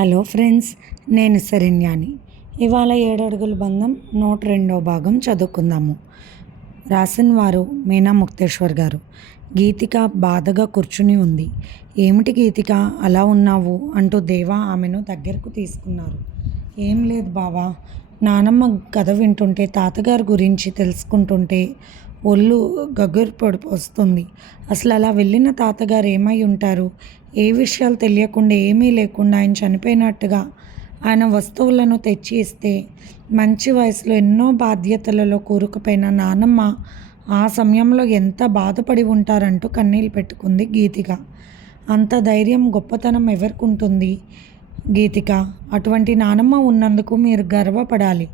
Hello friends నేను శరణ్యాని. ఇవాళ ఏడడుగుల బంధం నూట రెండో భాగం చదువుకుందాము. రాసిన వారు మీనా ముక్తేశ్వర్ గారు. గీతిక బాధగా కూర్చుని ఉంది. ఏమిటి గీతిక అలా ఉన్నావు అంటూ దేవా ఆమెను దగ్గరకు తీసుకున్నారు. ఏం లేదు బావా నానమ్మ కథ వింటుంటే తాతగారి గురించి తెలుసుకుంటుంటే ఒళ్ళు గగురు పొడి వస్తుంది అసలు అలా వెళ్ళిన తాతగారు ఏమై ఉంటారు? ఏ విషయాలు తెలియకుండా ఏమీ లేకుండా ఆయన చనిపోయినట్టుగా ఆయన వస్తువులను తెచ్చి ఇస్తే మంచి వయసులో ఎన్నో బాధ్యతలలో కూరుకుపోయిన నానమ్మ ఆ సమయంలో ఎంత బాధపడి ఉంటారంటూ కన్నీళ్ళు పెట్టుకుంది గీతిక. అంత ధైర్యం గొప్పతనం ఎవరికి ఉంటుంది గీతిక? అటువంటి నానమ్మ ఉన్నందుకు మీరు గర్వపడాలి.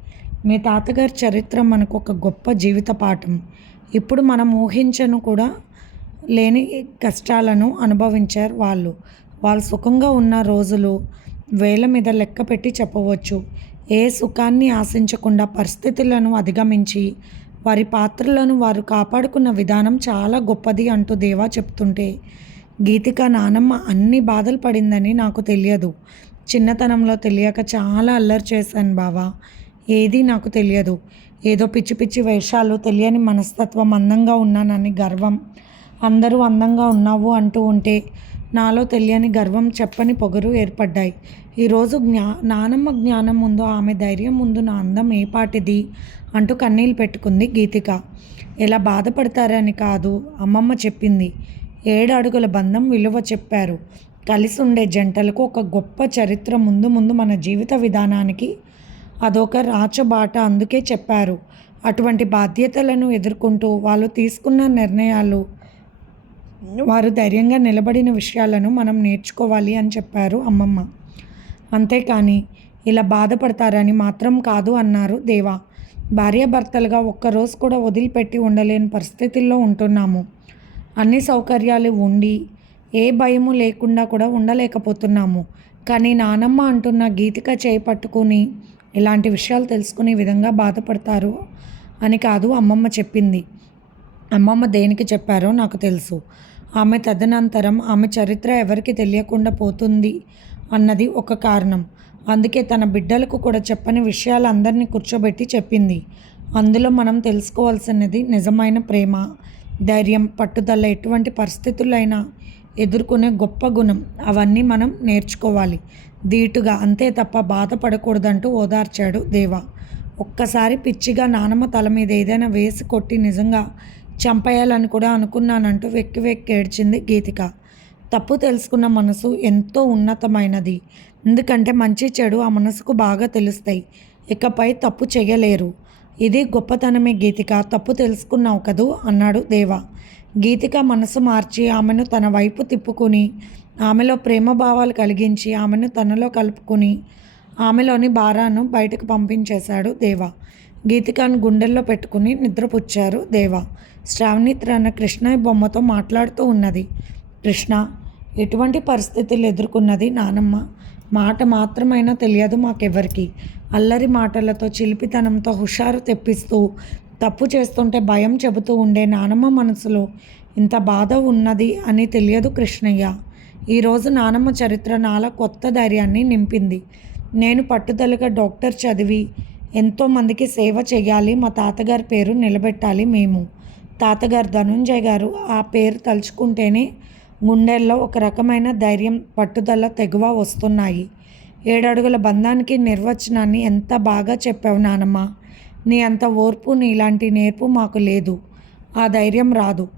మీ తాతగారి చరిత్ర మనకు ఒక గొప్ప జీవిత పాఠం. ఇప్పుడు మనం ఊహించను కూడా లేని కష్టాలను అనుభవించారు వాళ్ళు. వాళ్ళు సుఖంగా ఉన్న రోజులు వేల మీద లెక్క పెట్టి చెప్పవచ్చు. ఏ సుఖాన్ని ఆశించకుండా పరిస్థితులను అధిగమించి వారి పాత్రలను వారు కాపాడుకున్న విధానం చాలా గొప్పది అంటూ దేవా చెప్తుంటే గీతిక నానమ్మ అన్ని బాధలు పడిందని నాకు తెలియదు. చిన్నతనంలో తెలియక చాలా అల్లరి చేశాను బావా. ఏది నాకు తెలియదు. ఏదో పిచ్చి పిచ్చి వేషాలు తెలియని మనస్తత్వం అందంగా ఉన్నానని గర్వం అందరూ అందంగా ఉన్నావు అంటూ ఉంటే నాలో తెలియని గర్వం చెప్పని పొగరు ఏర్పడ్డాయి. ఈరోజు జ్ఞా నానమ్మ జ్ఞానం ముందు ఆమె ధైర్యం ముందు నా అందం ఏ పాటిది? అంటూ కన్నీళ్ళు పెట్టుకుంది గీతిక. ఎలా బాధపడతారని కాదు అమ్మమ్మ చెప్పింది. ఏడు అడుగుల బంధం విలువ చెప్పారు. కలిసి ఉండే జంటలకు ఒక గొప్ప చరిత్ర ముందు ముందు మన జీవిత విధానానికి అదొక రాచబాట అందుకే చెప్పారు. అటువంటి బాధ్యతలను ఎదుర్కొంటూ వాళ్ళు తీసుకున్న నిర్ణయాలు వారు ధైర్యంగా నిలబడిన విషయాలను మనం నేర్చుకోవాలి అని చెప్పారు అమ్మమ్మ. అంతేకాని ఇలా బాధపడతారని మాత్రం కాదు అన్నారు దేవా. భార్యాభర్తలుగా ఒక్కరోజు కూడా వదిలిపెట్టి ఉండలేని పరిస్థితుల్లో ఉంటున్నాము. అన్ని సౌకర్యాలు ఉండి ఏ భయము లేకుండా కూడా ఉండలేకపోతున్నాము. కానీ నానమ్మ అంటున్న గీతిక చేపట్టుకుని ఇలాంటి విషయాలు తెలుసుకునే విధంగా బాధపడతారు అని కాదు అమ్మమ్మ చెప్పింది. అమ్మమ్మ దేనికి చెప్పారో నాకు తెలుసు. ఆమె తదనంతరం ఆమె చరిత్ర ఎవరికి తెలియకుండా పోతుంది అన్నది ఒక కారణం. అందుకే తన బిడ్డలకు కూడా చెప్పని విషయాలు అందరినీ కూర్చోబెట్టి చెప్పింది. అందులో మనం తెలుసుకోవాల్సినది నిజమైన ప్రేమ ధైర్యం పట్టుదల ఎటువంటి పరిస్థితులైనా ఎదుర్కొనే గొప్ప గుణం. అవన్నీ మనం నేర్చుకోవాలి. ధీటుగా అంతే తప్ప బాధపడకూడదంటూ ఓదార్చాడు దేవా. ఒక్కసారి పిచ్చిగా నానమ్మ తల మీద ఏదైనా వేసి కొట్టి నిజంగా చంపేయాలని కూడా అనుకున్నానంటూ వెక్కి వెక్కి ఏడ్చింది గీతిక. తప్పు తెలుసుకున్న మనసు ఎంతో ఉన్నతమైనది. ఎందుకంటే మంచి చెడు ఆ మనసుకు బాగా తెలుస్తాయి. ఇకపై తప్పు చేయలేరు ఇది గొప్పతనమే గీతిక. తప్పు తెలుసుకున్నావు కదూ? అన్నాడు దేవా. గీతిక మనసు మార్చి ఆమెను తన వైపు తిప్పుకుని ఆమెలో ప్రేమ భావాలు కలిగించి ఆమెను తనలో కలుపుకుని ఆమెలోని భారాను బయటకు పంపించేశాడు దేవా. గీతికాను గుండెల్లో పెట్టుకుని నిద్రపుచ్చారు దేవా. శ్రావణి తన కృష్ణ బొమ్మతో మాట్లాడుతూ ఉన్నది. కృష్ణ ఎటువంటి పరిస్థితులు ఎదుర్కొన్నది నానమ్మ? మాట మాత్రమైనా తెలియదు మాకెవ్వరికి. అల్లరి మాటలతో చిలిపితనంతో హుషారు తెప్పిస్తూ తప్పు చేస్తుంటే భయం చెబుతూ ఉండే నానమ్మ మనసులో ఇంత బాధ ఉన్నది అని తెలియదు కృష్ణయ్య. ఈరోజు నానమ్మ చరిత్ర నాలా కొత్త ధైర్యాన్ని నింపింది. నేను పట్టుదలగా డాక్టర్ చదివి ఎంతోమందికి సేవ చేయాలి మా తాతగారి పేరు నిలబెట్టాలి మేము. తాతగారు ధనుంజయ్ గారు ఆ పేరు తలుచుకుంటేనే గుండెల్లో ఒక రకమైన ధైర్యం పట్టుదల తెగువ వస్తున్నాయి. ఏడడుగుల బంధానికి నిర్వచనాన్ని ఎంత బాగా చెప్పావు నానమ్మ. నీ అంత ఓర్పు నీ ఇలాంటి నేర్పు మాకు లేదు. ఆ ధైర్యం రాదు.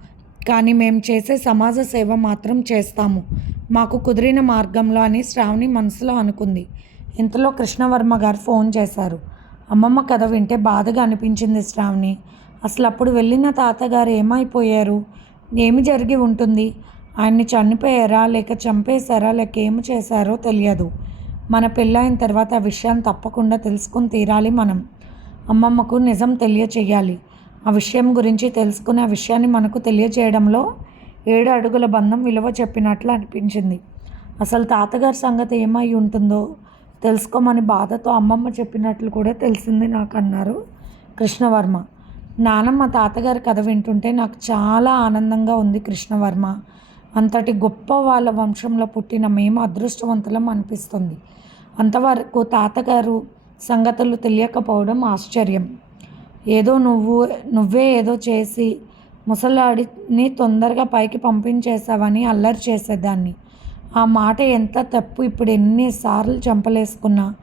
కానీ మేము చేసే సమాజ సేవ మాత్రం చేస్తాము. మాకు కుదిరిన మార్గంలో అని శ్రావణి మనసులో అనుకుంది. ఇంతలో కృష్ణవర్మ గారు ఫోన్ చేశారు. అమ్మమ్మ కథ వింటే బాధగా అనిపించింది శ్రావణి. అసలు అప్పుడు వెళ్ళిన తాతగారు ఏమైపోయారు? ఏమి జరిగి ఉంటుంది? ఆయన్ని చనిపోయారా? లేక చంపేశారా? లేక ఏమి చేశారో తెలియదు. మన పెళ్ళైన తర్వాత ఆ విషయాన్ని తప్పకుండా తెలుసుకుని తీరాలి మనం. అమ్మమ్మకు నిజం తెలియచేయాలి. ఆ విషయం గురించి తెలుసుకుని ఆ విషయాన్ని మనకు తెలియచేయడంలో ఏడు అడుగుల బంధం విలువ చెప్పినట్లు అనిపించింది. అసలు తాతగారి సంగతి ఏమై ఉంటుందో? తెలుసుకోమని బాధతో అమ్మమ్మ చెప్పినట్లు కూడా తెలిసింది నాకు అన్నారు కృష్ణవర్మ. నానమ్మ తాతగారి కథ వింటుంటే నాకు చాలా ఆనందంగా ఉంది కృష్ణవర్మ. అంతటి గొప్ప వాళ్ళ వంశంలో పుట్టిన మేము అదృష్టవంతులం అనిపిస్తుంది. అంతవరకు తాతగారు సంగతులు తెలియకపోవడం ఆశ్చర్యం. ఏదో నువ్వు నువ్వే ఏదో చేసి ముసలాడిని తొందరగా పైకి పంపించేశావని అల్లరి చేసేదాన్ని. ఆ మాట ఎంత తప్పు? ఇప్పుడు ఎన్నిసార్లు చంపలేసుకున్నా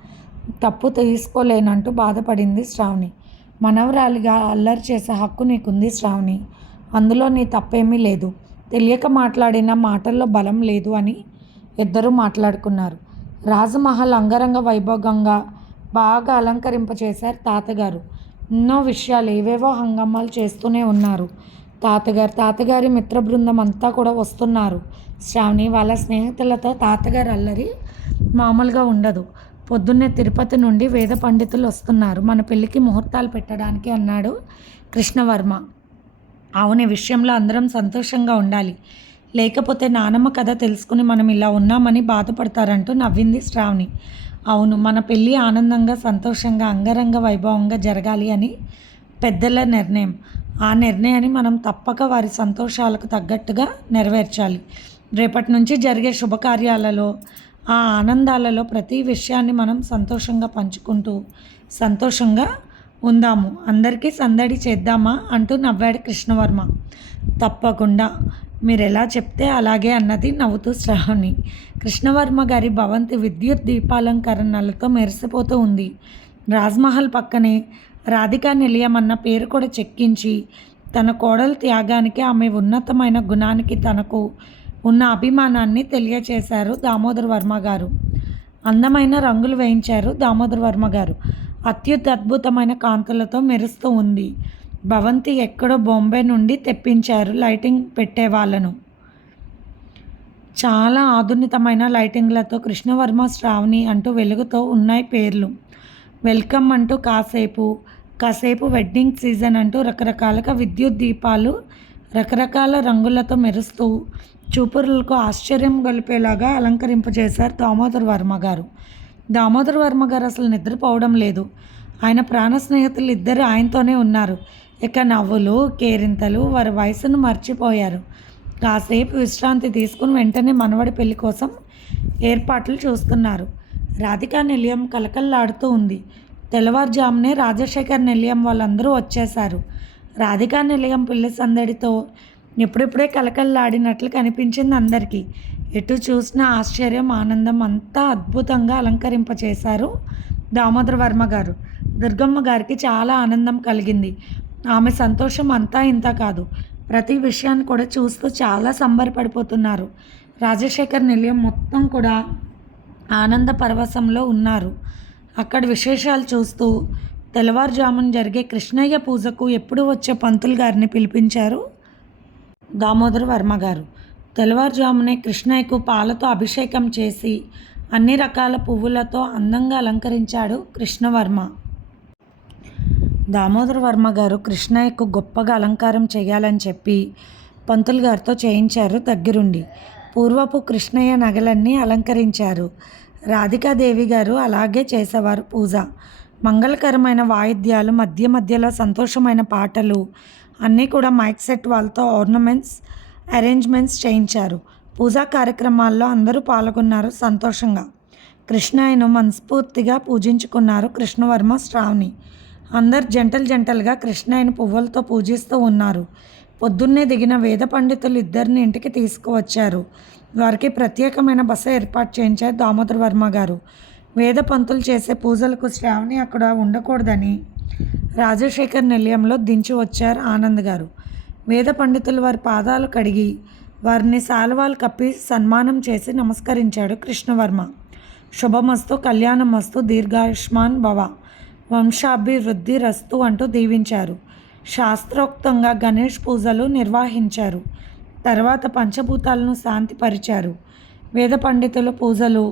తప్పు తీసుకోలేనంటూ బాధపడింది శ్రావణి. మనవరాలిగా అల్లరి చేసే హక్కు నీకుంది శ్రావణి. అందులో నీ తప్పేమీ లేదు. తెలియక మాట్లాడిన మాటల్లో బలం లేదు అని ఇద్దరూ మాట్లాడుకున్నారు. రాజమహల్ అంగరంగ వైభవంగా బాగా అలంకరింపచేశారు తాతగారు. ఎన్నో విషయాలు ఏవేవో హంగమాలు చేస్తూనే ఉన్నారు. తాతగారు తాతగారి మిత్ర బృందం అంతా కూడా వస్తున్నారు. శ్రావణి వాళ్ళ స్నేహితులతో తాతగారు అల్లరి మామూలుగా ఉండదు. పొద్దున్నే తిరుపతి నుండి వేద పండితులు వస్తున్నారు. మన పెళ్ళికి ముహూర్తాలు పెట్టడానికి అన్నాడు కృష్ణవర్మ. అవును విషయంలో అందరం సంతోషంగా ఉండాలి. లేకపోతే నానమ్మ కథ తెలుసుకుని మనం ఇలా ఉన్నామని బాధపడతారంటూ నవ్వింది శ్రావణి. అవును మన పెళ్ళి ఆనందంగా సంతోషంగా అంగరంగ వైభవంగా జరగాలి అని పెద్దల నిర్ణయం. ఆ నిర్ణయాన్ని మనం తప్పక వారి సంతోషాలకు తగ్గట్టుగా నెరవేర్చాలి. రేపటి నుంచి జరిగే శుభకార్యాలలో ఆ ఆనందాలలో ప్రతి విషయాన్ని మనం సంతోషంగా పంచుకుంటూ సంతోషంగా ఉందాము. అందరికీ సందడి చేద్దామా అంటూ నవ్వాడు కృష్ణవర్మ. తప్పకుండా. మీరు ఎలా చెప్తే అలాగే అన్నది నవ్వుతూ శ్రావణి. కృష్ణవర్మ గారి భవంతి విద్యుత్ దీపాలంకరణలతో మెరిసిపోతూ ఉంది. రాజ్మహల్ పక్కనే రాధికా నిలయం అన్న పేరు కూడా చెక్కించి తన కోడల త్యాగానికి ఆమె ఉన్నతమైన గుణానికి తనకు ఉన్న అభిమానాన్ని తెలియచేశారు దామోదర్ వర్మ గారు. అందమైన రంగులు వేయించారు దామోదర్ వర్మ గారు. అత్యుత్తద్భుతమైన కాంతులతో మెరుస్తూ ఉంది. భవంతి ఎక్కడో బొంబే నుండి తెప్పించారు లైటింగ్ పెట్టే వాళ్ళను చాలా ఆధునితమైన లైటింగ్లతో కృష్ణవర్మ శ్రావణి అంటూ వెలుగుతో ఉన్నాయి పేర్లు. వెల్కమ్ అంటూ కాసేపు కాసేపు వెడ్డింగ్ సీజన్ అంటూ రకరకాలుగా విద్యుత్ దీపాలు రకరకాల రంగులతో మెరుస్తూ చూపురులకు ఆశ్చర్యం గొలిపేలాగా అలంకరింపజేశారు దామోదర్ వర్మ గారు. దామోదర్ వర్మ గారు అసలు నిద్రపోవడం లేదు. ఆయన ప్రాణ స్నేహితులు ఇద్దరు ఆయనతోనే ఉన్నారు. ఇక నవ్వులు కేరింతలు వారి వయసును మర్చిపోయారు. కాసేపు విశ్రాంతి తీసుకుని వెంటనే మనవడి పెళ్ళి కోసం ఏర్పాట్లు చూస్తున్నారు. రాధికా నిలయం కలకల్లాడుతూ ఉంది. తెల్లవారుజామునే రాజశేఖర్ నిలయం వాళ్ళందరూ వచ్చేశారు. రాధికా నిలయం పిల్లి సందడితో ఎప్పుడెప్పుడే కలకల్లాడినట్లు కనిపించింది అందరికీ. ఎటు చూసిన ఆశ్చర్యం ఆనందం అంతా అద్భుతంగా అలంకరింపచేశారు దామోదర వర్మ గారు. దుర్గమ్మ గారికి చాలా ఆనందం కలిగింది. ఆమె సంతోషం అంతా ఇంత కాదు. ప్రతి విషయాన్ని కూడా చూస్తూ చాలా సంబరపడిపోతున్నారు. రాజశేఖర్ నిలయం మొత్తం కూడా ఆనంద పరవశంలో ఉన్నారు. అక్కడ విశేషాలు చూస్తూ తెల్లవారుజామున జరిగే కృష్ణయ్య పూజకు ఎప్పుడు వచ్చే పంతులు గారిని పిలిపించారు? దామోదర్ వర్మ గారు. తెల్లవారుజామునే కృష్ణయ్యకు పాలతో అభిషేకం చేసి అన్ని రకాల పువ్వులతో అందంగా అలంకరించాడు కృష్ణవర్మ. దామోదర్ వర్మ గారు కృష్ణయ్యకు గొప్పగా అలంకారం చేయాలని చెప్పి పంతులు గారితో చేయించారు దగ్గరుండి. పూర్వపు కృష్ణయ్య నగలన్నీ అలంకరించారు. రాధికాదేవి గారు అలాగే చేసేవారు పూజ. మంగళకరమైన వాయిద్యాలు మధ్య మధ్యలో సంతోషమైన పాటలు అన్నీ కూడా మైక్ సెట్ వాళ్ళతో ఆర్నమెంట్స్ అరేంజ్మెంట్స్ చేయించారు. పూజా కార్యక్రమాల్లో అందరూ పాల్గొన్నారు సంతోషంగా. కృష్ణాయను మనస్ఫూర్తిగా పూజించుకున్నారు కృష్ణవర్మ శ్రావణి. అందరు జంటలు జంటలుగా కృష్ణాయను పువ్వులతో పూజిస్తూ ఉన్నారు. పొద్దున్నే దిగిన వేద పండితులు ఇద్దరిని ఇంటికి తీసుకువచ్చారు. వారికి ప్రత్యేకమైన బస ఏర్పాటు చేయించారు దామోదర్ వర్మ గారు. వేద పంతులు చేసే పూజలకు శ్రావణి అక్కడ ఉండకూడదని రాజశేఖర్ నిలయంలో దించి వచ్చారు ఆనంద్ గారు. వేద పండితులు వారి పాదాలు కడిగి వారిని శాలువాలు కప్పి సన్మానం చేసి నమస్కరించాడు కృష్ణవర్మ. శుభమస్తు కళ్యాణమస్తు దీర్ఘాయుష్మాన్ భవ వంశాభివృద్ధి రస్తు అంటూ దీవించారు. శాస్త్రోక్తంగా గణేష్ పూజలు నిర్వహించారు. తర్వాత పంచభూతాలను శాంతిపరిచారు. వేద పండితుల పూజలు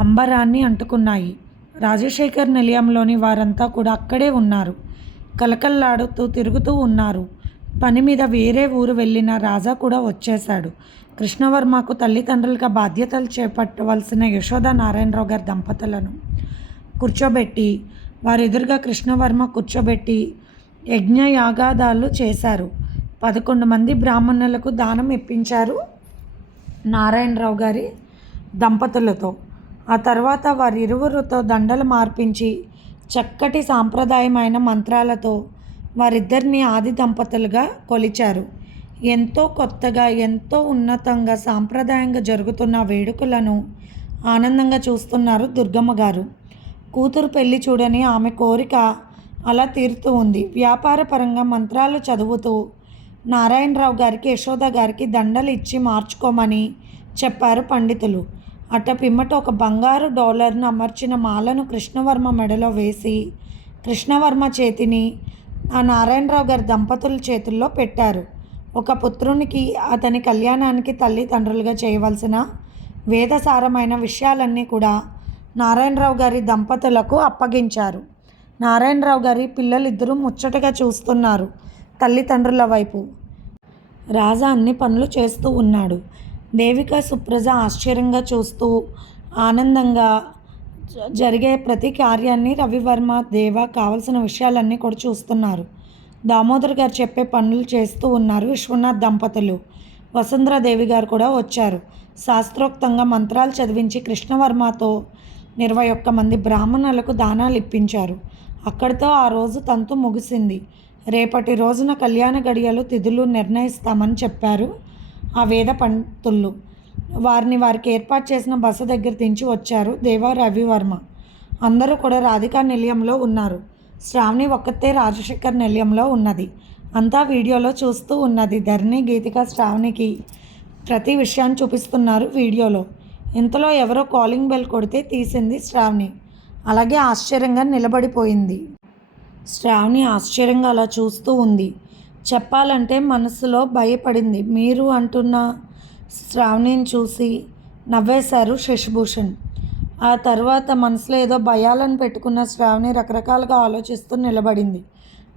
అంబరాన్ని అంటుకున్నాయి. రాజశేఖర్ నిలయంలోని వారంతా కూడా అక్కడే ఉన్నారు. కలకల్లాడుతూ తిరుగుతూ ఉన్నారు. పని మీద వేరే ఊరు వెళ్ళిన రాజా కూడా వచ్చేశాడు. కృష్ణవర్మకు తల్లిదండ్రులుగా బాధ్యతలు చేపట్టవలసిన యశోద నారాయణరావు గారి దంపతులను కూర్చోబెట్టి వారెదురుగా కృష్ణవర్మ కూర్చోబెట్టి యజ్ఞయాగాదాలు చేశారు. పదకొండు మంది బ్రాహ్మణులకు దానం ఇప్పించారు నారాయణరావు గారి దంపతులతో. ఆ తర్వాత వారిరువురితో దండలు మార్పించి చక్కటి సాంప్రదాయమైన మంత్రాలతో వారిద్దరిని ఆది దంపతులుగా కొలిచారు. ఎంతో కొత్తగా ఎంతో ఉన్నతంగా సాంప్రదాయంగా జరుగుతున్న వేడుకలను ఆనందంగా చూస్తున్నారు దుర్గమ్మ గారు. కూతురు పెళ్ళి చూడని ఆమె కోరిక అలా తీరుతూ ఉంది. వ్యాపార పరంగా మంత్రాలు చదువుతూ నారాయణరావు గారికి యశోద గారికి దండలు ఇచ్చి మార్చుకోమని చెప్పారు పండితులు. అట పిమ్మట ఒక బంగారు డాలర్ను అమర్చిన మాలను కృష్ణవర్మ మెడలో వేసి కృష్ణవర్మ చేతిని ఆ నారాయణరావు గారి దంపతుల చేతుల్లో పెట్టారు. ఒక పుత్రునికి అతని కళ్యాణానికి తల్లిదండ్రులుగా చేయవలసిన వేదసారమైన విషయాలన్నీ కూడా నారాయణరావు గారి దంపతులకు అప్పగించారు. నారాయణరావు గారి పిల్లలిద్దరూ ముచ్చటగా చూస్తున్నారు తల్లిదండ్రుల వైపు. రాజా అన్ని పనులు చేస్తూ ఉన్నాడు. దేవిక సుప్రజ ఆశ్చర్యంగా చూస్తూ ఆనందంగా జ- జరిగే ప్రతి కార్యాన్ని రవివర్మ దేవ కావలసిన విషయాలన్నీ కూడా చూస్తున్నారు. దామోదర్ గారు చెప్పే పనులు చేస్తూ ఉన్నారు విశ్వనాథ్ దంపతులు. వసుంధరాదేవి గారు కూడా వచ్చారు. శాస్త్రోక్తంగా మంత్రాలు చదివించి కృష్ణవర్మతో ఇరవై ఒక్క మంది బ్రాహ్మణులకు దానాలు ఇప్పించారు. అక్కడితో ఆ రోజు తంతు ముగిసింది. రేపటి రోజున కళ్యాణ గడియలు తిథులు నిర్ణయిస్తామని చెప్పారు ఆ వేద పంతుళ్ళు వారిని వారికి ఏర్పాటు చేసిన బస దగ్గర దించి వచ్చారు దేవా రవివర్మ. అందరూ కూడా రాధికా నిలయంలో ఉన్నారు. శ్రావణి ఒక్కతే రాజశేఖర్ నిలయంలో ఉన్నది. అంతా వీడియోలో చూస్తూ ఉన్నది. ధరణి గీతిక శ్రావణికి ప్రతి విషయాన్ని చూపిస్తున్నారు వీడియోలో. ఇంతలో ఎవరో కాలింగ్ బెల్ కొడితే తీసింది శ్రావణి. అలాగే ఆశ్చర్యంగా నిలబడిపోయింది. శ్రావణి ఆశ్చర్యంగా అలా చూస్తూ ఉంది. చెప్పాలంటే మనసులో భయపడింది. మీరు అంటున్న శ్రావణిని చూసి నవ్వేశారు శశిభూషణ్. ఆ తర్వాత మనసులో ఏదో భయాలను పెట్టుకున్న శ్రావణి రకరకాలుగా ఆలోచిస్తూ నిలబడింది.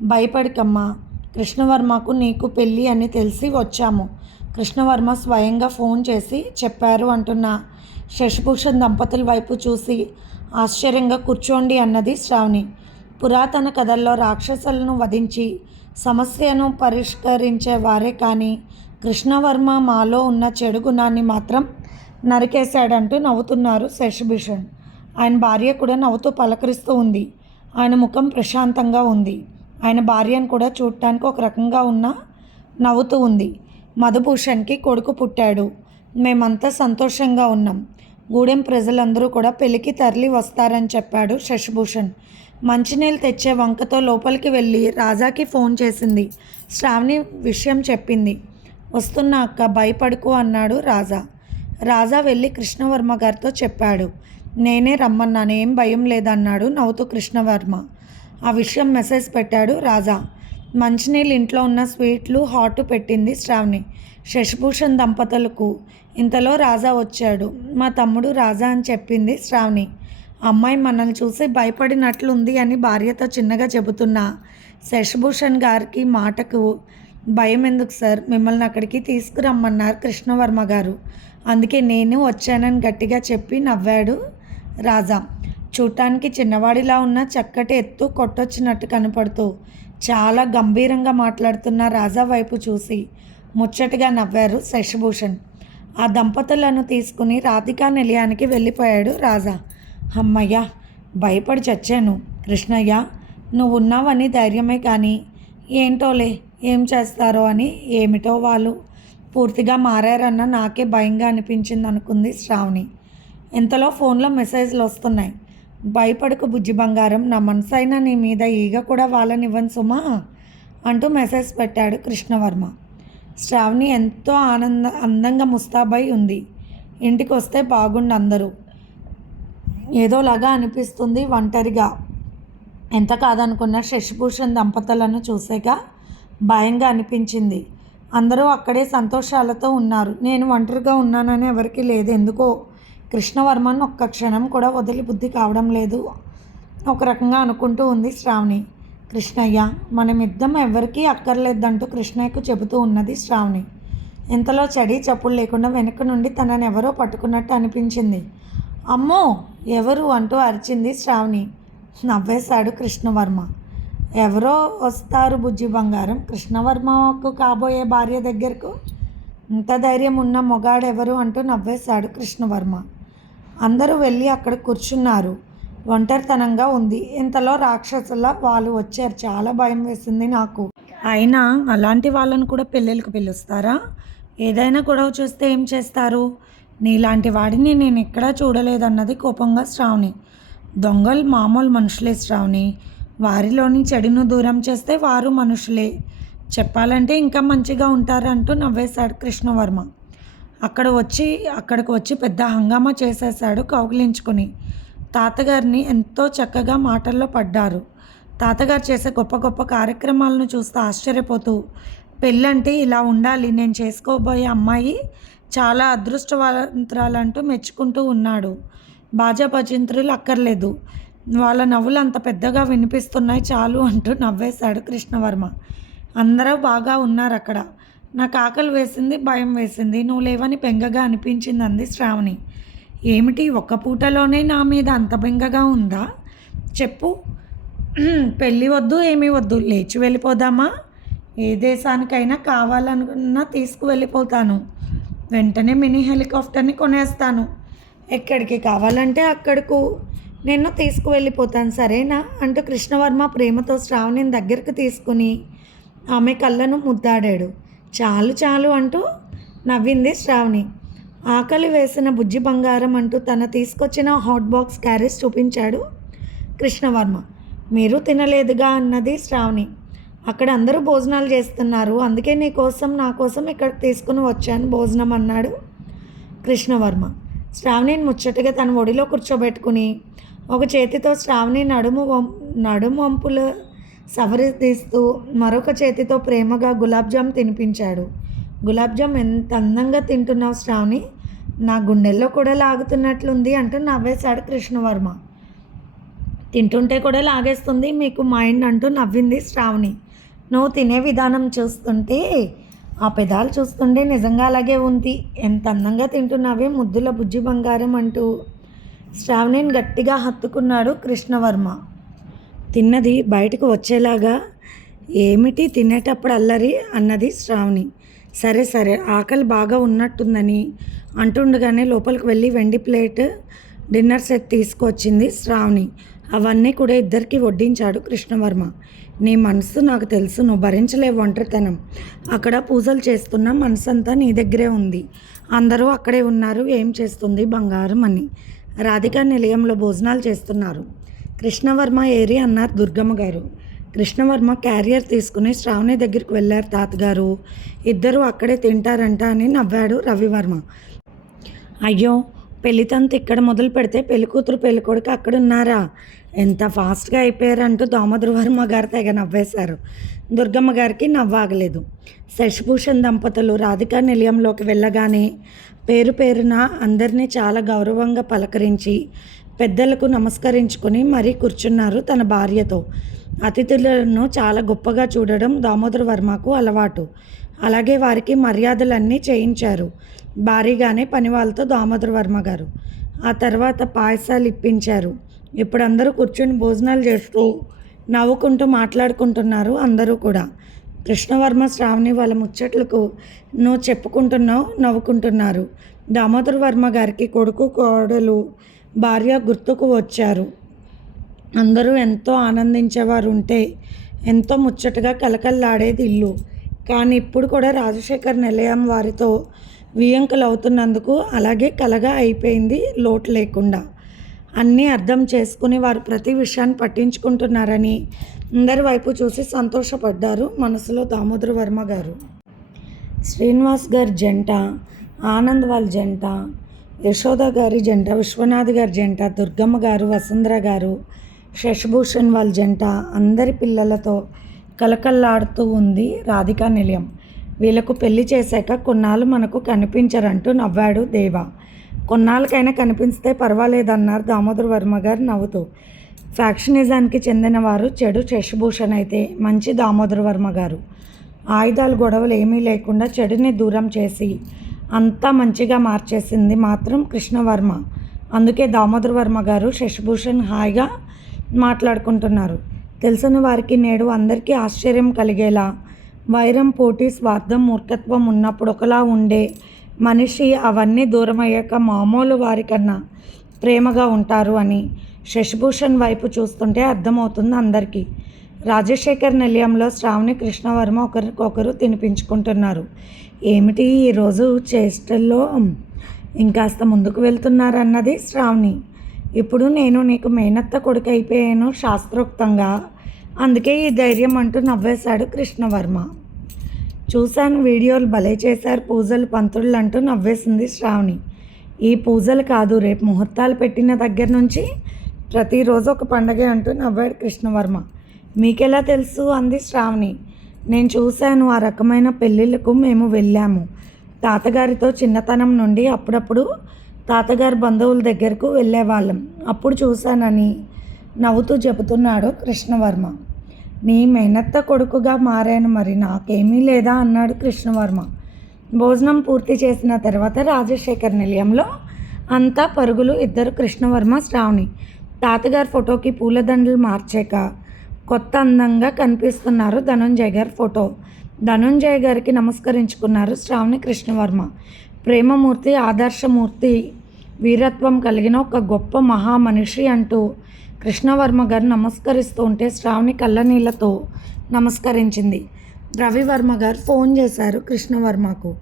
భయపడికమ్మా కృష్ణవర్మకు నీకు పెళ్ళి అని తెలిసి వచ్చాము. కృష్ణవర్మ స్వయంగా ఫోన్ చేసి చెప్పారు అంటున్న శశిభూషణ్ దంపతుల వైపు చూసి ఆశ్చర్యంగా కూర్చోండి అన్నది శ్రావణి. పురాతన కథల్లో రాక్షసులను వధించి సమస్యను పరిష్కరించే వారే కానీ కృష్ణవర్మ మాలో ఉన్న చెడు గుణాన్ని మాత్రం నరికేశాడంటూ నవ్వుతున్నారు శశిభూషణ్ ఆయన భార్య కూడా నవ్వుతూ పలకరిస్తూ ఉంది. ఆయన ముఖం ప్రశాంతంగా ఉంది. ఆయన భార్యను కూడా చూడటానికి ఒక రకంగా ఉన్న నవ్వుతూ ఉంది. మధుభూషణ్కి కొడుకు పుట్టాడు. మేమంతా సంతోషంగా ఉన్నాం. గూడెం ప్రజలందరూ కూడా పెళ్ళికి తరలి వస్తారని చెప్పాడు శశిభూషణ్ మంచినీళ్ళు తెచ్చే వంకతో లోపలికి వెళ్ళి రాజాకి ఫోన్ చేసింది. శ్రావణి విషయం చెప్పింది. వస్తున్నా అక్క భయపడుకు అన్నాడు రాజా. రాజా వెళ్ళి కృష్ణవర్మ గారితో చెప్పాడు. నేనే రమ్మన్నాను ఏం భయం లేదన్నాడు నవ్వుతూ కృష్ణవర్మ. ఆ విషయం మెసేజ్ పెట్టాడు రాజా. మంచినీళ్ళు ఇంట్లో ఉన్న స్వీట్లు హాట్ పెట్టింది శ్రావణి. శశిభూషణ్ దంపతులకు ఇంతలో రాజా వచ్చాడు. మా తమ్ముడు రాజా అని చెప్పింది శ్రావణి. అమ్మాయి మనల్ని చూసి భయపడినట్లుంది అని భార్యతో చిన్నగా చెబుతున్నా. శశభూషణ్ గారికి మాటకు భయం ఎందుకు సార్? మిమ్మల్ని అక్కడికి తీసుకురమ్మన్నారు కృష్ణవర్మ గారు. అందుకే నేను వచ్చానని గట్టిగా చెప్పి నవ్వాడు రాజా. చూడటానికి చిన్నవాడిలా ఉన్న చక్కటి ఎత్తు కొట్టొచ్చినట్టు కనపడుతూ చాలా గంభీరంగా మాట్లాడుతున్న రాజా వైపు చూసి ముచ్చటగా నవ్వారు శశభూషణ్. ఆ దంపతులను తీసుకుని రాధికా నిలయానికి వెళ్ళిపోయాడు రాజా. అమ్మయ్యా భయపడి చచ్చాను. కృష్ణయ్య నువ్వు ఉన్నావని ధైర్యమే కానీ ఏంటోలే ఏం చేస్తారో అని ఏమిటో వాళ్ళు పూర్తిగా మారారన్న నాకే భయంగా అనిపించింది అనుకుంది శ్రావణి. ఇంతలో ఫోన్లో మెసేజ్లు వస్తున్నాయి. భయపడకు బుజ్జి బంగారం నా మనసైనా నీ మీద ఈగ కూడా వాళ్ళనివ్వను సుమా అంటూ మెసేజ్ పెట్టాడు కృష్ణవర్మ. శ్రావణి ఎంతో ఆనంద అందంగా ముస్తాబై ఉంది. ఇంటికి వస్తే బాగుండు అందరూ. ఏదోలాగా అనిపిస్తుంది ఒంటరిగా. ఎంత కాదనుకున్న శశిభూషణ్ దంపతులను చూసాక భయంగా అనిపించింది. అందరూ అక్కడే సంతోషాలతో ఉన్నారు. నేను ఒంటరిగా ఉన్నానని ఎవరికీ లేదు. ఎందుకో? కృష్ణవర్మను ఒక్క క్షణం కూడా వదిలి బుద్ధి కావడం లేదు. ఒక రకంగా అనుకుంటూ ఉంది శ్రావణి. కృష్ణయ్య మనమిద్దం ఎవరికీ అక్కర్లేదంటూ కృష్ణయ్యకు చెబుతూ ఉన్నది శ్రావణి. ఇంతలో చడి చప్పుడు లేకుండా వెనుక నుండి తనని ఎవరో పట్టుకున్నట్టు అనిపించింది. అమ్మో ఎవరు అంటూ అరిచింది శ్రావణి. నవ్వేశాడు కృష్ణవర్మ. ఎవరో వస్తారు బుజ్జి బంగారం. కృష్ణవర్మకు కాబోయే భార్య దగ్గరకు? ఇంత ధైర్యం ఉన్న మొగాడెవరు అంటూ నవ్వేశాడు కృష్ణవర్మ. అందరూ వెళ్ళి అక్కడ కూర్చున్నారు. ఒంటరితనంగా ఉంది. ఇంతలో రాక్షసుల వాళ్ళు వచ్చారు. చాలా భయం వేసింది నాకు. అయినా అలాంటి వాళ్ళని కూడా పెళ్ళిళ్ళకి పిలుస్తారా? ఏదైనా గొడవ చూస్తే ఏం చేస్తారు? నీలాంటి వాడిని నేను ఎక్కడా చూడలేదన్నది కోపంగా శ్రావణి. దొంగలు మామూలు మనుషులే శ్రావణి. వారిలోని చెడును దూరం చేస్తే వారు మనుషులే. చెప్పాలంటే ఇంకా మంచిగా ఉంటారంటూ నవ్వేశాడు కృష్ణవర్మ. అక్కడ వచ్చి అక్కడికి వచ్చి పెద్ద హంగామా చేసేశాడు కౌగిలించుకుని. తాతగారిని ఎంతో చక్కగా మాటల్లో పడ్డారు. తాతగారు చేసే గొప్ప గొప్ప కార్యక్రమాలను చూస్తూ ఆశ్చర్యపోతూ పెళ్ళంటే ఇలా ఉండాలి నేను చేసుకోబోయే అమ్మాయి చాలా అదృష్టవంతరాలంటూ మెచ్చుకుంటూ ఉన్నాడు. బాజా భజంత్రులు అక్కర్లేదు. వాళ్ళ నవ్వులు అంత పెద్దగా వినిపిస్తున్నాయి చాలు అంటూ నవ్వేశాడు కృష్ణవర్మ. అందరూ బాగా ఉన్నారు అక్కడ నాకు ఆకలి వేసింది భయం వేసింది నువ్వు లేవని బెంగగా అనిపించింది అంది శ్రావణి. ఏమిటి ఒక్క పూటలోనే నా మీద అంత బెంగగా ఉందా? చెప్పు. పెళ్ళి వద్దు ఏమీ వద్దు లేచి వెళ్ళిపోదామా? ఏ దేశానికైనా కావాలనుకున్నా తీసుకువెళ్ళిపోతాను. వెంటనే మినీ హెలికాప్టర్ని కొనేస్తాను. ఎక్కడికి కావాలంటే అక్కడకు. నిన్ను తీసుకువెళ్ళిపోతాను సరేనా? అంటూ కృష్ణవర్మ ప్రేమతో శ్రావణిని దగ్గరికి తీసుకుని ఆమె కళ్ళను ముద్దాడాడు. చాలు చాలు అంటూ నవ్వింది శ్రావణి. ఆకలి వేసిన బుజ్జి బంగారం అంటూ తన తీసుకొచ్చిన హాట్ బాక్స్ క్యారేజ్ చూపించాడు కృష్ణవర్మ. మీరు తినలేదుగా అన్నది శ్రావణి. అక్కడ అందరూ భోజనాలు చేస్తున్నారు. అందుకే నీ కోసం నా కోసం ఇక్కడ తీసుకుని వచ్చాను భోజనం అన్నాడు కృష్ణవర్మ. శ్రావణిని ముచ్చటగా తన ఒడిలో కూర్చోబెట్టుకుని ఒక చేతితో శ్రావణి నడుము నడుము వంపులు సవరిస్తూ మరొక చేతితో ప్రేమగా గులాబ్ జామ్ తినిపించాడు. గులాబ్ జామ్ ఎంత అందంగా తింటున్నావు శ్రావణి? నా గుండెల్లో కూడా లాగుతున్నట్లుంది అంటూ నవ్వేశాడు కృష్ణవర్మ. తింటుంటే కూడా లాగేస్తుంది మీకు మైండ్ అంటూ నవ్వింది శ్రావణి. నువ్వు తినే విధానం చూస్తుంటే ఆ పెదాలు చూస్తుంటే నిజంగా అలాగే ఉంది. ఎంత అందంగా తింటున్నావే ముద్దుల బుజ్జి బంగారం అంటూ. శ్రావణిని గట్టిగా హత్తుకున్నాడు కృష్ణవర్మ. తిన్నది బయటకు వచ్చేలాగా ఏమిటి తినేటప్పుడు అల్లరి అన్నది శ్రావణి. సరే సరే ఆకలి బాగా ఉన్నట్టుందని అంటుండగానే లోపలికి వెళ్ళి వెండి ప్లేట్ డిన్నర్ సెట్ తీసుకొచ్చింది శ్రావణి. అవన్నీ కూడా ఇద్దరికి వడ్డించాడు కృష్ణవర్మ. నీ మనసు నాకు తెలుసు నువ్వు భరించలేవు ఒంటరితనం. అక్కడ పూజలు చేస్తున్న మనసు అంతా నీ దగ్గరే ఉంది. అందరూ అక్కడే ఉన్నారు ఏం చేస్తుంది బంగారం అని. రాధిక నిలయంలో భోజనాలు చేస్తున్నారు. కృష్ణవర్మ ఏరి అన్నారు దుర్గమ్మ గారు. కృష్ణవర్మ క్యారియర్ తీసుకుని శ్రావణి దగ్గరికి వెళ్ళారు తాతగారు. ఇద్దరు అక్కడే తింటారంట అని నవ్వాడు రవివర్మ. అయ్యో పెళ్ళితంత ఇక్కడ మొదలు పెడితే పెళ్ళికూతురు పెళ్ళికొడుకు అక్కడ ఉన్నారా ఎంత ఫాస్ట్గా అయిపోయారంటూ దామోదరవర్మ గారు తెగ నవ్వేశారు. దుర్గమ్మ గారికి నవ్వాగలేదు. శశిభూషణ్ దంపతులు రాధికా నిలయంలోకి వెళ్ళగానే పేరు పేరున అందరినీ చాలా గౌరవంగా పలకరించి పెద్దలకు నమస్కరించుకొని మరీ కూర్చున్నారు తన భార్యతో. అతిథులను చాలా గొప్పగా చూడడం దామోదర వర్మకు అలవాటు. అలాగే వారికి మర్యాదలన్నీ చేయించారు. భారీగానే పని వాళ్ళతో దామోదర వర్మ గారు. ఆ తర్వాత పాయసాలు ఇప్పించారు. ఇప్పుడు అందరూ కూర్చొని భోజనాలు చేస్తూ నవ్వుకుంటూ మాట్లాడుకుంటున్నారు అందరూ కూడా. కృష్ణవర్మ శ్రావణి వాళ్ళ ముచ్చట్లకు నువ్వు చెప్పుకుంటున్నావు నవ్వుకుంటున్నారు. దామోదర వర్మ గారికి కొడుకు కోడలు భార్య గుర్తుకు వచ్చారు. అందరూ ఎంతో ఆనందించేవారు ఉంటే ఎంతో ముచ్చటగా కలకల్లాడేది ఇల్లు. కానీ ఇప్పుడు కూడా రాజశేఖర్ నిలయం వారితో వియంకులు అవుతున్నందుకు అలాగే కలగా అయిపోయింది లోటు లేకుండా. అన్నీ అర్థం చేసుకుని వారు ప్రతి విషయాన్ని పట్టించుకుంటున్నారని అందరి వైపు చూసి సంతోషపడ్డారు మనసులో దామోదర వర్మ గారు. శ్రీనివాస్ గారి జంట ఆనంద్ వాళ్ళ జంట యశోద గారి జంట విశ్వనాథ్ గారి జంట దుర్గమ్మ గారు వసుంధర గారు శశిభూషణ్ వాళ్ళ జంట అందరి పిల్లలతో కలకల్లాడుతూ ఉంది రాధికా నిలయం. వీళ్ళకు పెళ్ళి చేశాక కొన్నాళ్ళు మనకు కనిపించరంటూ నవ్వాడు దేవ. కొన్నాళ్ళకైనా కనిపిస్తే పర్వాలేదన్నారు దామోదర్ వర్మ గారు నవ్వుతూ. ఫ్యాక్షనిజానికి చెందిన వారు చెడు శశిభూషణ్ అయితే మంచి దామోదర్ వర్మ గారు. ఆయుధాలు గొడవలు ఏమీ లేకుండా చెడుని దూరం చేసి అంతా మంచిగా మార్చేసింది మాత్రం కృష్ణవర్మ. అందుకే దామోదర్ వర్మ గారు శశిభూషణ్ హాయిగా మాట్లాడుకుంటున్నారు. తెలిసిన వారికి నేడు అందరికీ ఆశ్చర్యం కలిగేలా వైరం పోటీ స్వార్థం మూర్ఖత్వం ఉన్నప్పుడు ఒకలా ఉండే మనిషి అవన్నీ దూరమయ్యాక మామూలు వారికన్నా ప్రేమగా ఉంటారు అని శశిభూషణ్ వైపు చూస్తుంటే అర్థమవుతుంది అందరికీ. రాజశేఖర్ నిలయంలో శ్రావణి కృష్ణవర్మ ఒకరికొకరు తినిపించుకుంటున్నారు. ఏమిటి ఈరోజు చేష్టల్లో? ఇంకాస్త ముందుకు వెళ్తున్నారన్నది శ్రావణి. ఇప్పుడు నేను నీకు మేనత్త కొడుకు అయిపోయాను శాస్త్రోక్తంగా. అందుకే ఈ ధైర్యం అంటూ నవ్వేశాడు కృష్ణవర్మ. చూశాను వీడియోలు భలే చేశారు. పూజలు పంతుళ్ళు అంటూ నవ్వేసింది శ్రావణి. ఈ పూజలు కాదు రేపు ముహూర్తాలు పెట్టిన దగ్గర నుంచి ప్రతిరోజు ఒక పండగే అంటూ నవ్వాడు కృష్ణవర్మ. మీకెలా తెలుసు? అంది శ్రావణి. నేను చూశాను ఆ రకమైన పెళ్ళిళ్ళకు మేము వెళ్ళాము. తాతగారితో చిన్నతనం నుండి అప్పుడప్పుడు తాతగారి బంధువుల దగ్గరకు వెళ్ళేవాళ్ళం. అప్పుడు చూశానని నవ్వుతూ చెబుతున్నాడు కృష్ణవర్మ. నీ మేనత్త కొడుకుగా మారాను మరి నాకేమీ లేదా అన్నాడు కృష్ణవర్మ. భోజనం పూర్తి చేసిన తర్వాత రాజశేఖర్ నిలయంలో అంతా పరుగులు ఇద్దరు కృష్ణవర్మ శ్రావణి. తాతగారి ఫోటోకి పూలదండలు మార్చాక కొత్త అందంగా కనిపిస్తున్నారు ధనుంజయ్ గారి ఫోటో. ధనుంజయ్ గారికి నమస్కరించుకున్నారు శ్రావణి కృష్ణవర్మ. ప్రేమమూర్తి ఆదర్శమూర్తి వీరత్వం కలిగిన ఒక గొప్ప మహామనిషి అంటూ కృష్ణవర్మ గారు నమస్కరిస్తూ ఉంటే శ్రావణి కళ్ళనీళ్ళతో నమస్కరించింది. రవివర్మ గారు ఫోన్ చేశారు కృష్ణవర్మకు.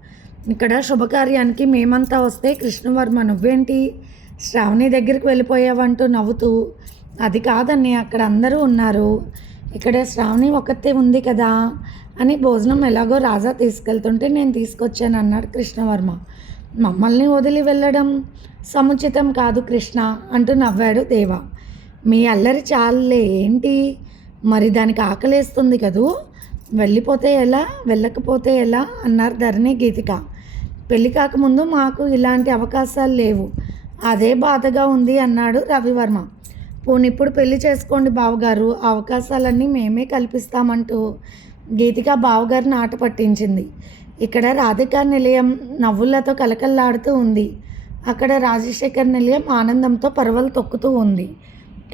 ఇక్కడ శుభకార్యానికి మేమంతా వస్తే కృష్ణవర్మ నువ్వేంటి? శ్రావణి దగ్గరికి వెళ్ళిపోయావంటూ నవ్వుతూ అది కాదండి అక్కడ అందరూ ఉన్నారు. ఇక్కడ శ్రావణి ఒకతే ఉంది కదా అని భోజనం ఎలాగో రాజా తీసుకెళ్తుంటే నేను తీసుకొచ్చాను అన్నాడు కృష్ణవర్మ. మమ్మల్ని వదిలి వెళ్ళడం సముచితం కాదు కృష్ణ అంటూ నవ్వాడు దేవ. మీ అల్లరి చాలులే ఏంటి? మరి దానికి ఆకలేస్తుంది కదూ? వెళ్ళిపోతే ఎలా? వెళ్ళకపోతే ఎలా? అన్నారు ధరణి గీతిక. పెళ్ళి కాకముందు మాకు ఇలాంటి అవకాశాలు లేవు. అదే బాధగా ఉంది అన్నాడు రవివర్మ. పోనిప్పుడు పెళ్ళి చేసుకోండి బావగారు. అవకాశాలన్నీ మేమే కల్పిస్తామంటూ గీతిక బావగారిని ఆట పట్టించింది. ఇక్కడ రాధిక నిలయం నవ్వులతో కలకల్లాడుతూ ఉంది. అక్కడ రాజశేఖర్ నిలయం ఆనందంతో పర్వలు తొక్కుతూ ఉంది.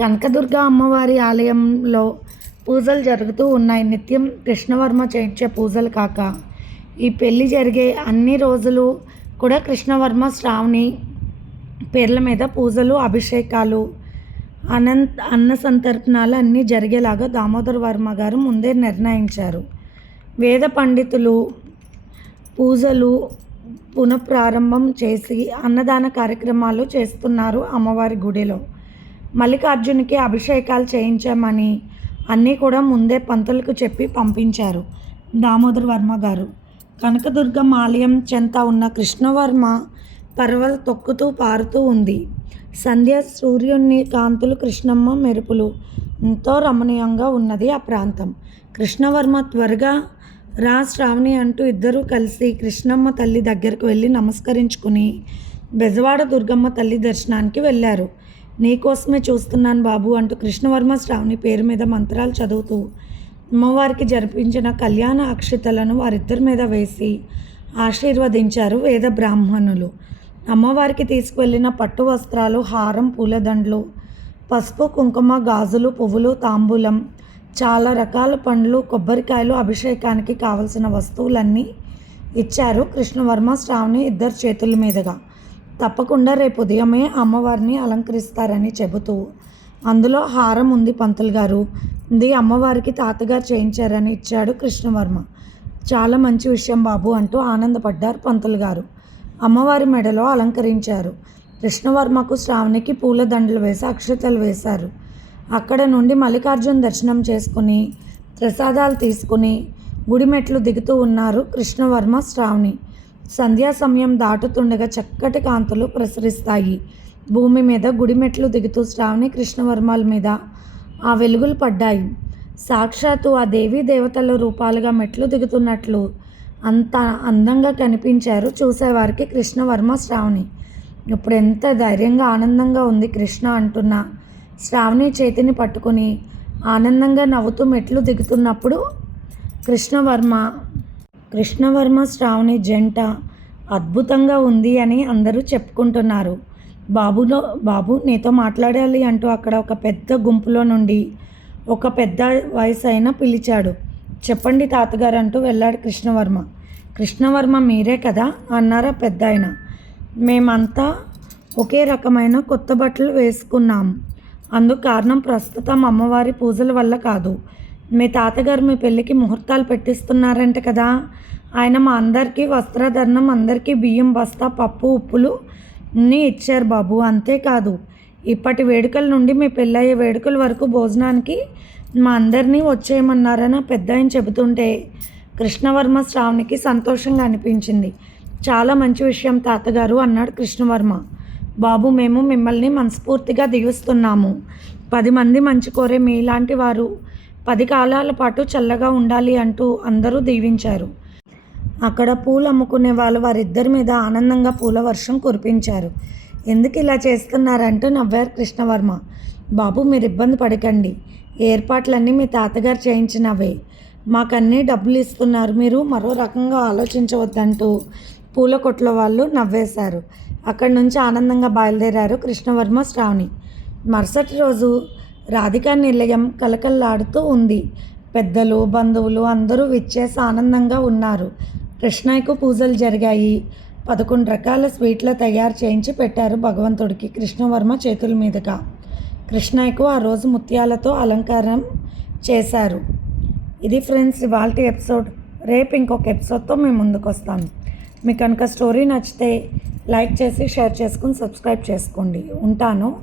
కనకదుర్గ అమ్మవారి ఆలయంలో పూజలు జరుగుతూ ఉన్నాయి. నిత్యం కృష్ణవర్మ చేయించే పూజలు కాక ఈ పెళ్ళి జరిగే అన్ని రోజులు కూడా కృష్ణవర్మ శ్రావణి పేర్ల మీద పూజలు అభిషేకాలు అనంత అన్న సంతర్పణాలు అన్నీ జరిగేలాగా దామోదర్ వర్మ గారు ముందే నిర్ణయించారు. వేద పండితులు పూజలు పునఃప్రారంభం చేసి అన్నదాన కార్యక్రమాలు చేస్తున్నారు అమ్మవారి గుడిలో. మల్లికార్జునికి అభిషేకాలు చేయించామని అన్నీ కూడా ముందే పంతులకు చెప్పి పంపించారు దామోదర్ వర్మ గారు. కనకదుర్గం ఆలయం చెంత ఉన్న కృష్ణవర్మ పర్వలు తొక్కుతూ పారుతూ ఉంది. సంధ్య సూర్యుని కాంతులు కృష్ణమ్మ మెరుపులు ఎంతో రమణీయంగా ఉన్నది ఆ ప్రాంతం. కృష్ణవర్మ త్వరగా రా శ్రావణి అంటూ ఇద్దరూ కలిసి కృష్ణమ్మ తల్లి దగ్గరకు వెళ్ళి నమస్కరించుకుని బెజవాడ దుర్గమ్మ తల్లి దర్శనానికి వెళ్ళారు. నీకోసమే చూస్తున్నాను బాబు అంటూ కృష్ణవర్మ శ్రావణి పేరు మీద మంత్రాలు చదువుతూ అమ్మవారికి జరిపించిన కళ్యాణ అక్షతలను వారిద్దరి మీద వేసి ఆశీర్వదించారు వేద బ్రాహ్మణులు. అమ్మవారికి తీసుకువెళ్ళిన పట్టు వస్త్రాలు హారం పూలదండలు పసుపు కుంకుమ గాజులు పువ్వులు తాంబూలం చాలా రకాల పండ్లు కొబ్బరికాయలు అభిషేకానికి కావలసిన వస్తువులన్నీ ఇచ్చారు కృష్ణవర్మ శ్రావణి ఇద్దరు చేతుల మీదుగా. తప్పకుండా రేపు ఉదయమే అమ్మవారిని అలంకరిస్తారని చెబుతూ అందులో హారం ఉంది పంతులు గారు. ఇది అమ్మవారికి తాతగారు చేయించారని ఇచ్చాడు కృష్ణవర్మ. చాలా మంచి విషయం బాబు అంటూ ఆనందపడ్డారు పంతులు గారు. అమ్మవారి మెడలో అలంకరించారు. కృష్ణవర్మకు శ్రావణికి పూలదండలు వేసి అక్షతలు వేశారు. అక్కడ నుండి మల్లికార్జున దర్శనం చేసుకుని ప్రసాదాలు తీసుకుని గుడి మెట్లు దిగుతూ ఉన్నారు కృష్ణవర్మ శ్రావణి. సంధ్యా సమయం దాటుతుండగా చక్కటి కాంతులు ప్రసరిస్తాయి. భూమి మీద గుడి మెట్లు దిగుతూ శ్రావణి కృష్ణవర్మల మీద ఆ వెలుగులు పడ్డాయి. సాక్షాత్తు ఆ దేవీ దేవతల రూపాలుగా మెట్లు దిగుతున్నట్లు అంత అందంగా కనిపించారు చూసేవారికి కృష్ణవర్మ శ్రావణి. ఇప్పుడు ఎంత ధైర్యంగా ఆనందంగా ఉంది కృష్ణ అంటున్న శ్రావణి చేతిని పట్టుకొని ఆనందంగా నవ్వుతూ మెట్లు దిగుతున్నప్పుడు కృష్ణవర్మ కృష్ణవర్మ శ్రావణి జంట అద్భుతంగా ఉంది అని అందరూ చెప్పుకుంటున్నారు. బాబులో బాబు నీతో మాట్లాడాలి అంటూ అక్కడ ఒక పెద్ద గుంపులో నుండి ఒక పెద్ద వయసు అయిన పిలిచాడు. చెప్పండి తాతగారు అంటూ వెళ్ళాడు కృష్ణవర్మ. కృష్ణవర్మ మీరే కదా? అన్నారా పెద్ద ఆయన మేమంతా ఒకే రకమైన కొత్త బట్టలు వేసుకున్నాం. అందుకు కారణం ప్రస్తుతం అమ్మవారి పూజల వల్ల కాదు. మీ తాతగారు మీ పెళ్ళికి ముహూర్తాలు పెట్టిస్తున్నారంట కదా. ఆయన మా అందరికీ వస్త్రధరణం అందరికీ బియ్యం బస్తా పప్పు ఉప్పులు అన్నీ ఇచ్చారు బాబు. అంతేకాదు ఇప్పటి వేడుకల నుండి మీ పెళ్ళయ్యే వేడుకల వరకు భోజనానికి మా అందరినీ వచ్చేయమన్నారని పెద్ద ఆయన చెబుతుంటే కృష్ణవర్మ శ్రావణికి సంతోషంగా అనిపించింది. చాలా మంచి విషయం తాతగారు అన్నాడు కృష్ణవర్మ. బాబు మేము మిమ్మల్ని మనస్ఫూర్తిగా దీవిస్తున్నాము పది మంది మంచి కోరే మీలాంటి వారు పది కాలాల పాటు చల్లగా ఉండాలి అంటూ అందరూ దీవించారు. అక్కడ పూలు అమ్ముకునే వాళ్ళు వారిద్దరి మీద ఆనందంగా పూల వర్షం కురిపించారు. ఎందుకు ఇలా చేస్తున్నారంటూ నవ్వారు కృష్ణవర్మ. బాబు మీరు ఇబ్బంది పడకండి. ఏర్పాట్లన్నీ మీ తాతగారు చేయించినవే. మాకన్నీ డబ్బులు ఇస్తున్నారు. మీరు మరో రకంగా ఆలోచించవద్దంటూ పూల కొట్ల వాళ్ళు నవ్వేశారు. అక్కడి నుంచి ఆనందంగా బయలుదేరారు కృష్ణవర్మ శ్రావణి. మరుసటి రోజు రాధికా నిలయం కలకల్లాడుతూ ఉంది. పెద్దలు బంధువులు అందరూ విచ్చేసి ఆనందంగా ఉన్నారు. కృష్ణయ్యకు పూజలు జరిగాయి. పదకొండు రకాల స్వీట్లు తయారు చేయించి పెట్టారు భగవంతుడికి కృష్ణవర్మ చేతుల మీదుగా. కృష్ణయ్యకు ఆ రోజు ముత్యాలతో అలంకారం చేశారు. ఇది ఫ్రెండ్స్ ఇవాళ ఎపిసోడ్. రేపు ఇంకొక ఎపిసోడ్తో మేము ముందుకు వస్తాను. మీకు కనుక స్టోరీ నచ్చితే లైక్ చేసి షేర్ చేసుకుని సబ్స్క్రైబ్ చేసుకోండి. ఉంటాను.